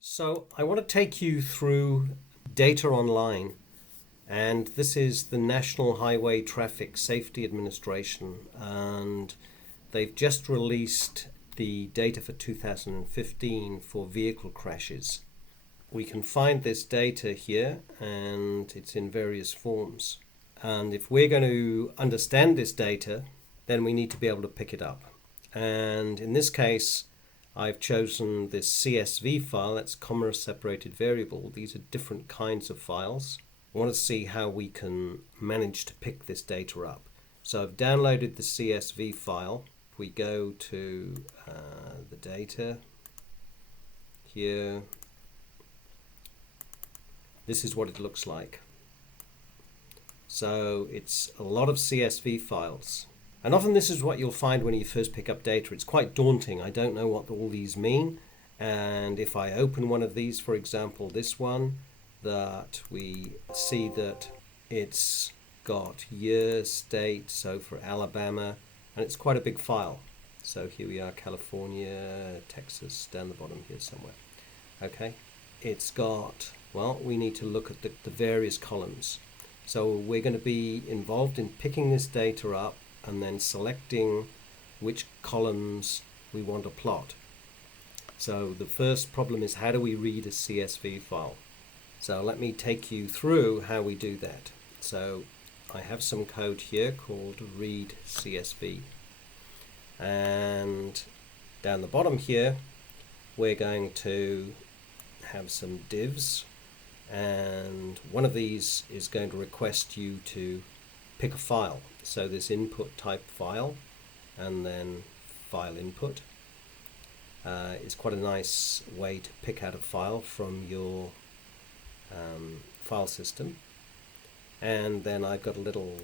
So I want to take you through data online, and this is the National Highway Traffic Safety Administration, and they've just released the data for 2015 for vehicle crashes. We can find this data here, and it's in various forms. And if we're going to understand this data, then we need to be able to pick it up. And in this case, I've chosen this CSV file, that's comma separated variable. These are different kinds of files. I want to see how we can manage to pick this data up. So I've downloaded the CSV file. If we go to the data here, this is what it looks like. So it's a lot of CSV files. And often this is what you'll find when you first pick up data. It's quite daunting. I don't know what all these mean. And if I open one of these, for example, this one, that we see that it's got year, state, so for Alabama, and it's quite a big file. So here we are, California, Texas, down the bottom here somewhere. Okay, it's got, well, we need to look at the various columns. So we're going to be involved in picking this data up and then selecting which columns we want to plot. So the first problem is, how do we read a CSV file? So let me take you through how we do that. So I have some code here called read CSV, and down the bottom here we're going to have some divs, and one of these is going to request you to pick a file. So this input type file and then file input is quite a nice way to pick out a file from your file system. And then I've got a little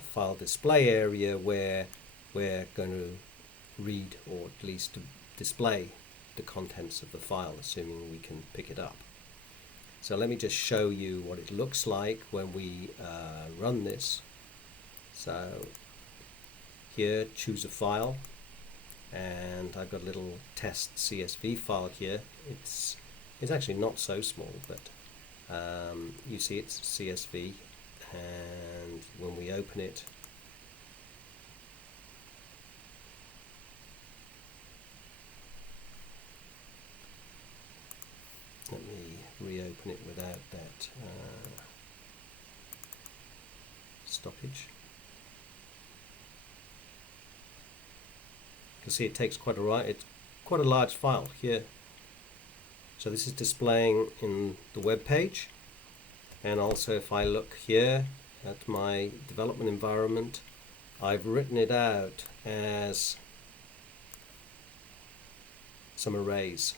file display area where we're going to read, or at least display, the contents of the file, assuming we can pick it up. So let me just show you what it looks like when we run this. So here, choose a file, and I've got a little test CSV file here. It's actually not so small, but you see it's CSV, and when we open it, let me reopen it without that stoppage. You can see it takes it's quite a large file here. So this is displaying in the web page, and also if I look here at my development environment, I've written it out as some arrays.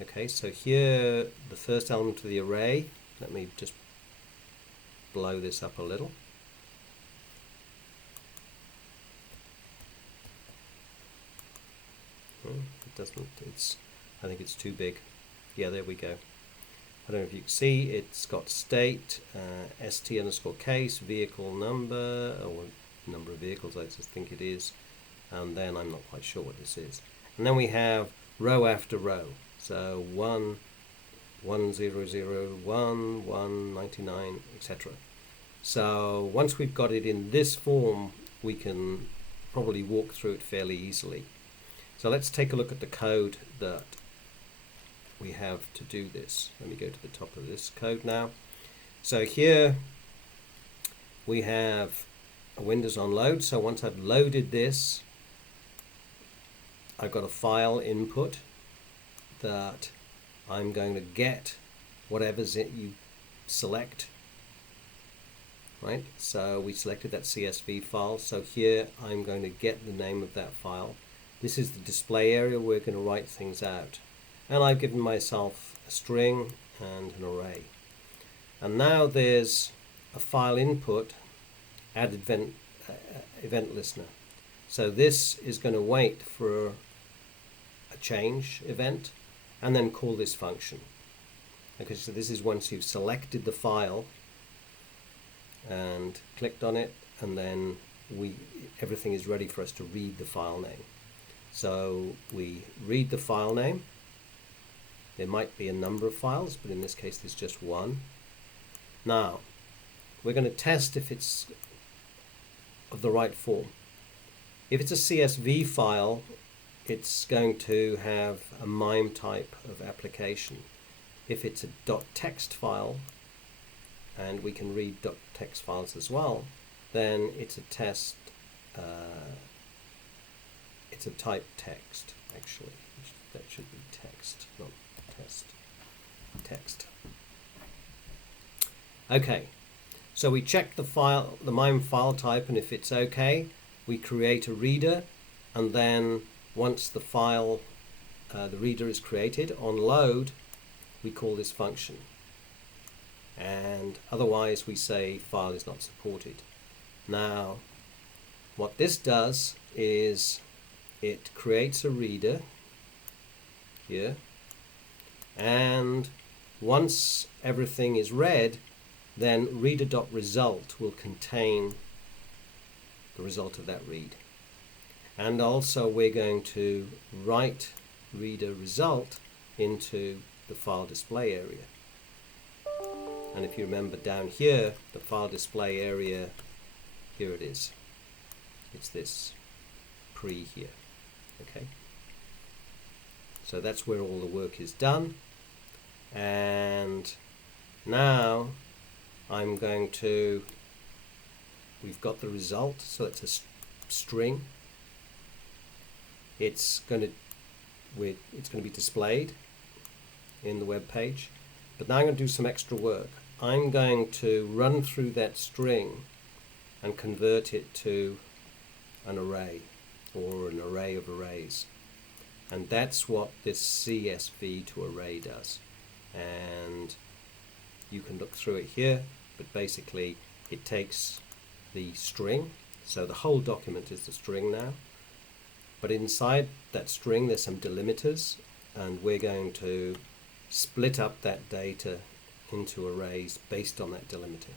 Okay, so here the first element of the array, let me just blow this up a little. It doesn't, I think it's too big. Yeah, there we go. I don't know if you can see, it's got state, st underscore case, vehicle number, or number of vehicles I just think it is, and then I'm not quite sure what this is. And then we have row after row. So 1, 1, 0, 0, 1, 1, 99, etc. So once we've got it in this form, we can probably walk through it fairly easily. So let's take a look at the code that we have to do this. Let me go to the top of this code now. So here we have a Windows on load. So once I've loaded this, I've got a file input that I'm going to get whatever's it you select. Right? So we selected that CSV file. So here I'm going to get the name of that file. This is the display area where we're going to write things out. And I've given myself a string and an array. And now there's a file input, add event listener. So this is going to wait for a change event and then call this function. Okay, so this is once you've selected the file and clicked on it, and then everything is ready for us to read the file name. So we read the file name, There might be a number of files, but in this case there's just one. Now, we're going to test if it's of the right form. If it's a CSV file, it's going to have a MIME type of application. If it's a .text file, and we can read .text files as well, then it's a test. It's a type text, actually. That should be text, not test. Text. Okay, so we check the file, the MIME file type, and if it's okay, we create a reader, and then once the file, the reader is created, on load, we call this function. And otherwise we say file is not supported. Now, what this does is it creates a reader here, and once everything is read, then reader.result will contain the result of that read. And also we're going to write reader result into the file display area. And if you remember down here, the file display area, here it is. It's this pre here. Okay. So that's where all the work is done. And now I'm going to, we've got the result, so it's a string. It's going to be displayed in the web page. But now I'm going to do some extra work. I'm going to run through that string and convert it to an array, or an array of arrays. And that's what this CSV to array does. And you can look through it here, but basically it takes the string, so the whole document is the string now, but inside that string there's some delimiters, and we're going to split up that data into arrays based on that delimiter.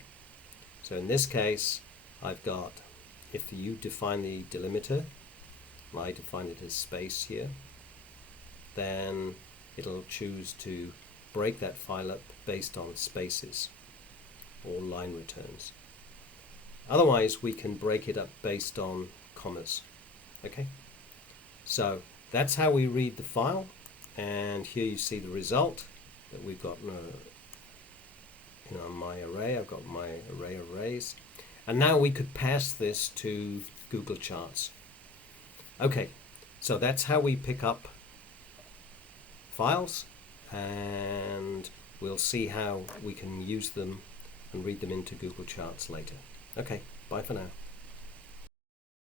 So in this case, I've got, if you define the delimiter, I define it as space here, then it'll choose to break that file up based on spaces or line returns. Otherwise, we can break it up based on commas. Okay, so that's how we read the file, and here you see the result that we've got my array. I've got my array of arrays, and now we could pass this to Google Charts. Okay, so that's how we pick up files, and we'll see how we can use them and read them into Google Charts later. Okay, bye for now.